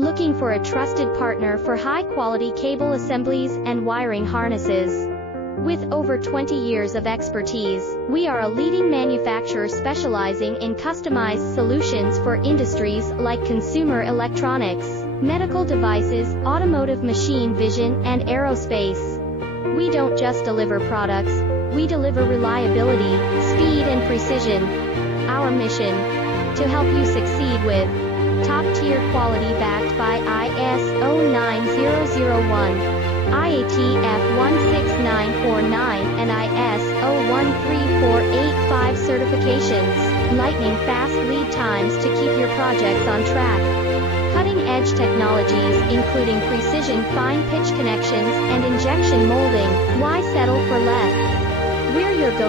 Looking for a trusted partner for high-quality cable assemblies and wiring harnesses? With over 20 years of expertise, we are a leading manufacturer specializing in customized solutions for industries like consumer electronics, medical devices, automotive machine vision, and aerospace. We don't just deliver products, we deliver reliability, speed, and precision. Our mission: to help you succeed with top-tier quality backed by ISO 9001, IATF 16949, and ISO 13485 certifications. Lightning-fast lead times to keep your projects on track. Cutting-edge technologies including precision fine-pitch connections and injection molding. Why settle for less? We're your go